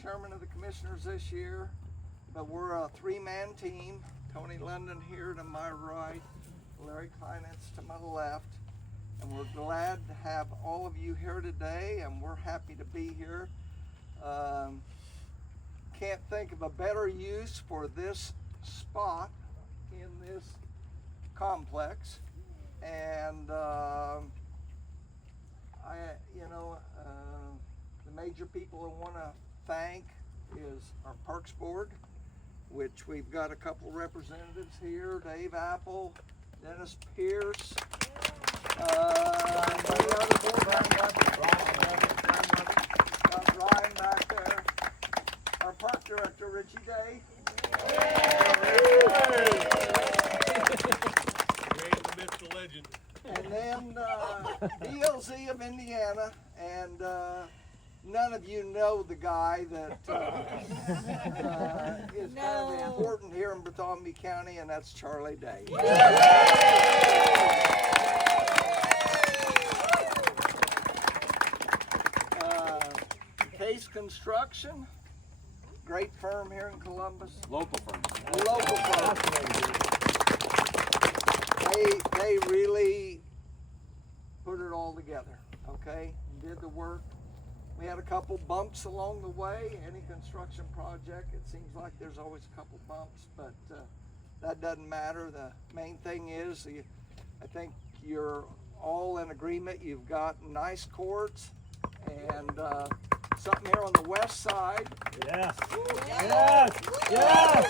chairman of the commissioners this year, but we're a three-man team. Tony London here to my right, Larry Kleinitz to my left, and we're glad to have all of you here today, and we're happy to be here. Can't think of a better use for this spot in this complex, and the major people I want to thank is our Parks Board, which we've got a couple representatives here, Dave Apple, Dennis Pierce, many other board members, got Ryan back there, our Park Director, Richie Day. The legend. And then DLZ of Indiana, and none of you know the guy that is kind of important here in Bartholomew County, and that's Charlie Day. Case Construction, great firm here in Columbus. Local firm. Local firm. They really put it all together, okay? Did the work. We had a couple bumps along the way. Any construction project, it seems like there's always a couple bumps, but that doesn't matter. The main thing is, I think you're all in agreement. You've got nice courts and something here on the west side. Yes. Yes. Yes.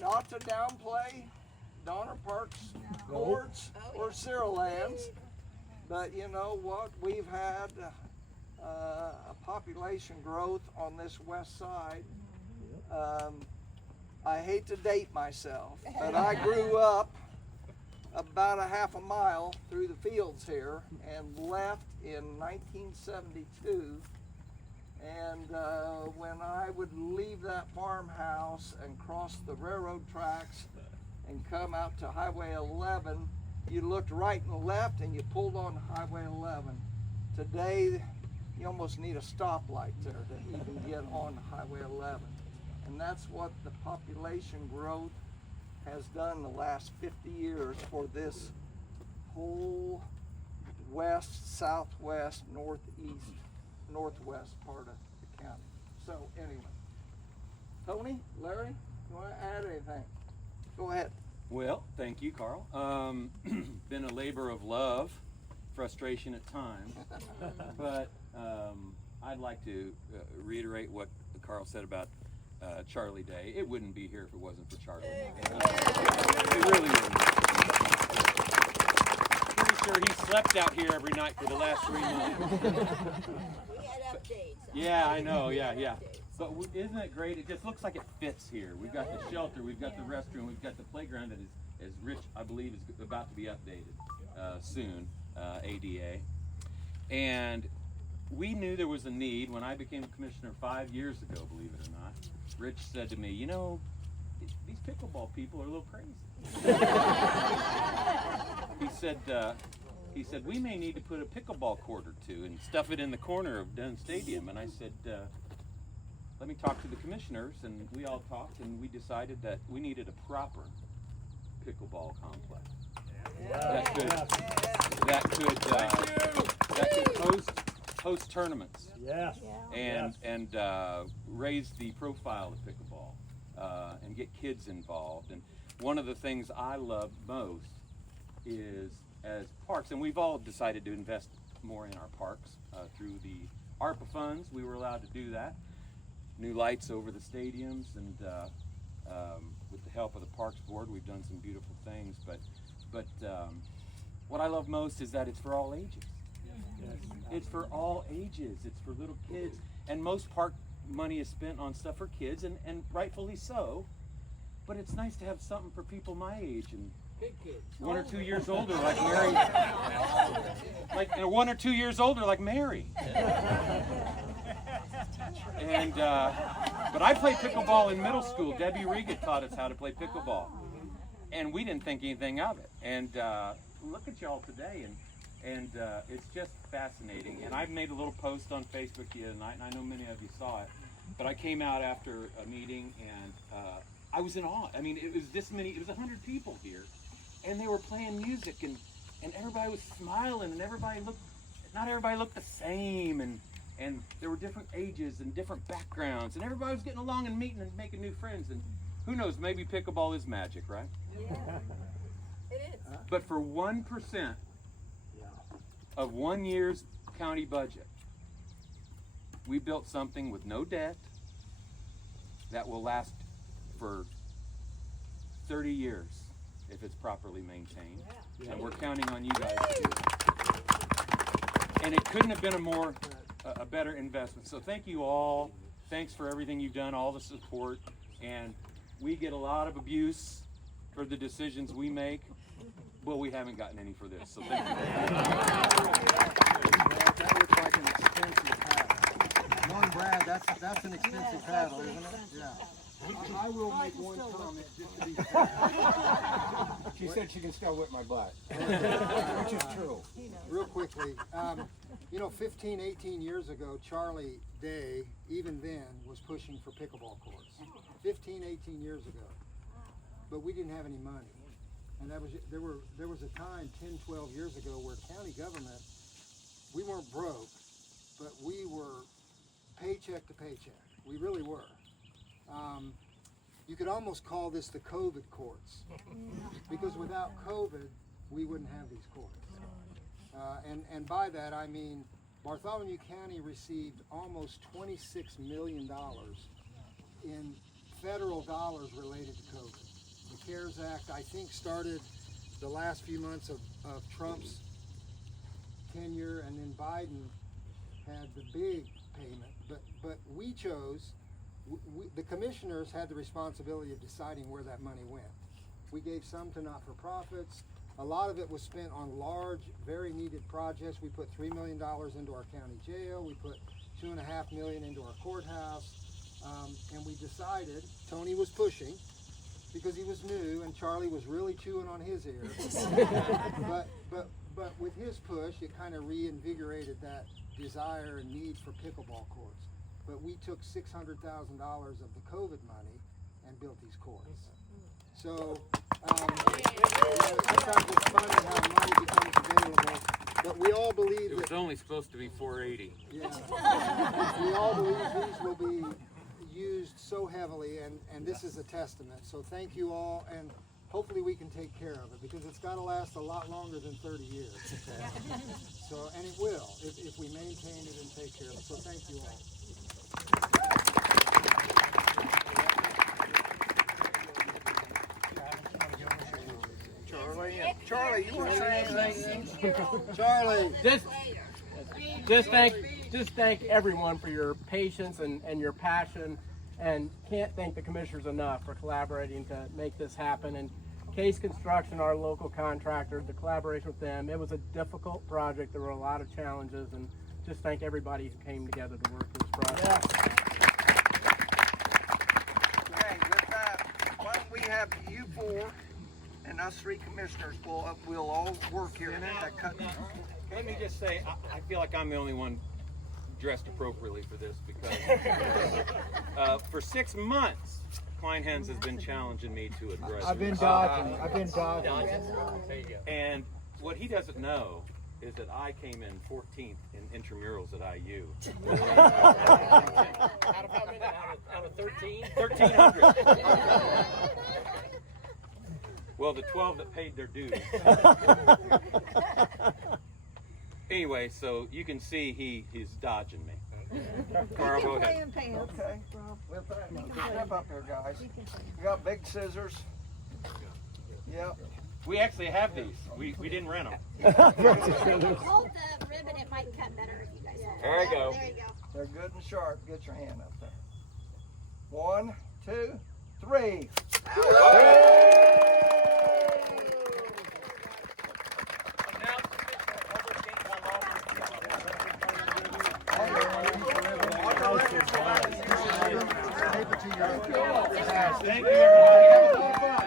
Not to downplay Donner Park's courts or Cyril Land's, but you know what? We've had a population growth on this west side. I hate to date myself, but I grew up about a half a mile through the fields here and left in 1972. And when I would leave that farmhouse and cross the railroad tracks and come out to Highway 11, you looked right and left and you pulled on Highway 11. Today, you almost need a stoplight there to even get on Highway 11. And that's what the population growth has done the last 50 years for this whole west, southwest, northeast, northwest part of the county. So anyway, Tony, Larry, you want to add anything? Go ahead. Well, thank you, Carl. Been a labor of love, frustration at times, but I'd like to reiterate what Carl said about Charlie Day. It wouldn't be here if it wasn't for Charlie. It really wouldn't. Pretty sure he slept out here every night for the last 3 months. We had updates. Yeah, I know, yeah. But isn't it great? It just looks like it fits here. We've got the shelter, we've got the restroom, we've got the playground that is Rich, I believe, is about to be updated soon, ADA. And we knew there was a need when I became commissioner 5 years ago, believe it or not. Rich said to me, you know, these pickleball people are a little crazy. He said, we may need to put a pickleball court or two and stuff it in the corner of Dunn Stadium. And I said, let me talk to the commissioners, and we all talked, and we decided that we needed a proper pickleball complex that could host tournaments. Yes. And raise the profile of pickleball and get kids involved. And one of the things I love most is, as parks, and we've all decided to invest more in our parks through the ARPA funds. We were allowed to do that. New lights over the stadiums, and with the help of the Parks Board, we've done some beautiful things. But what I love most is that it's for all ages. It's for all ages. It's for little kids. And most park money is spent on stuff for kids, and rightfully so. But it's nice to have something for people my age and Big kids. 1 or 2 years older, like Mary. Like 1 or 2 years older, like Mary. And but I played pickleball in middle school. Debbie Riga taught us how to play pickleball, and we didn't think anything of it. And look at y'all today, and it's just fascinating. And I've made a little post on Facebook the other night, and I know many of you saw it. But I came out after a meeting, and I was in awe. I mean, it was this many. It was 100 people here, and they were playing music, and everybody was smiling, and not everybody looked the same, and there were different ages and different backgrounds, and everybody was getting along and meeting and making new friends. And who knows? Maybe pickleball is magic, right? Yeah. It is. But for 1% of 1 year's county budget, we built something with no debt that will last for 30 years if it's properly maintained. Yeah. And we're counting on you guys too. And it couldn't have been a better investment. So thank you all. Thanks for everything you've done, all the support. And we get a lot of abuse for the decisions we make. Well, we haven't gotten any for this, so thank you. That looks like an expensive paddle. Knowing Brad, that's an expensive paddle, isn't it? Yeah. I will make one comment just to be fair. She said she can still whip my butt, which is true. Real quickly, 15, 18 years ago, Charlie Day, even then, was pushing for pickleball courts. 15, 18 years ago. But we didn't have any money. And there was a time 10, 12 years ago where county government, we weren't broke, but we were paycheck to paycheck. We really were. You could almost call this the COVID courts, because without COVID, we wouldn't have these courts. And by that, I mean, Bartholomew County received almost $26 million in federal dollars related to COVID. The CARES Act, I think, started the last few months of Trump's tenure, and then Biden had the big payment. But we chose, the commissioners had the responsibility of deciding where that money went. We gave some to not-for-profits. A lot of it was spent on large, very needed projects. We put $3 million into our county jail. We put $2.5 million into our courthouse. And we decided, Tony was pushing, because he was new, and Charlie was really chewing on his ear. but with his push, it kind of reinvigorated that desire and need for pickleball courts. But we took $600,000 of the COVID money and built these courts. So sometimes it's funny how money becomes available, but we all believe It was only supposed to be 480. yeah, we all believe these will be used so heavily, and this is a testament. So thank you all, and hopefully we can take care of it, because it's got to last a lot longer than 30 years. So, and it will, if we maintain it and take care of it. So thank you all. Charlie, you want to say anything? Charlie! Just thank everyone for your patience and your passion, and can't thank the commissioners enough for collaborating to make this happen. And Case Construction, our local contractor, the collaboration with them, it was a difficult project. There were a lot of challenges, and just thank everybody who came together to work this project. Okay, with that, why don't we have you four and us three commissioners, we'll all work here at cutting. Let me just say, I feel like I'm the only one dressed appropriately for this, because for 6 months, Klein Hens has been challenging me to address. I've been dodging. There you go. And what he doesn't know is that I came in 14th in intramurals at IU. Out of how many? Out of 13? 1,300. Well, the 12 that paid their dues. Anyway, so you can see he's dodging me. Carl, go ahead. Okay, with that, step up here, guys. We got big scissors. Yep. We actually have these. We didn't rent them. Hold the ribbon, it might cut better if you guys hold it. There you go. There you go. They're good and sharp. Get your hand up there. 1, 2, 3. Thank you, everybody. Have a lot of fun.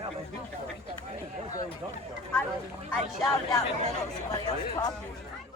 Have fun, everybody. I shouted out in the middle of somebody else talking.